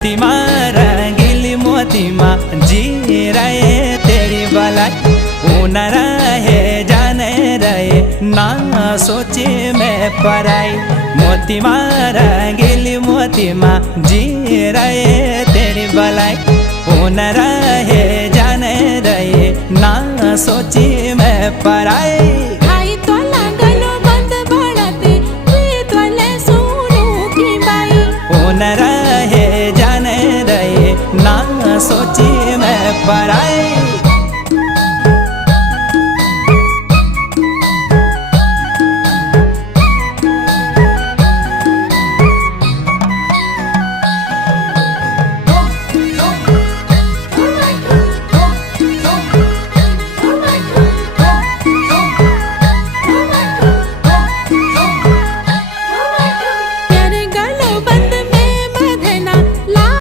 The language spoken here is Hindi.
मोतीमा रंगीली मोतीमा जी रहे तेरी भलाई, ऊन रहे जाने रहे ना सोचे मैं पराई। मोतीमा रंगीली मोतीमा जी रहे तेरी भलाई, ऊन रहे जाने रहे ना सोचे मैं पराई।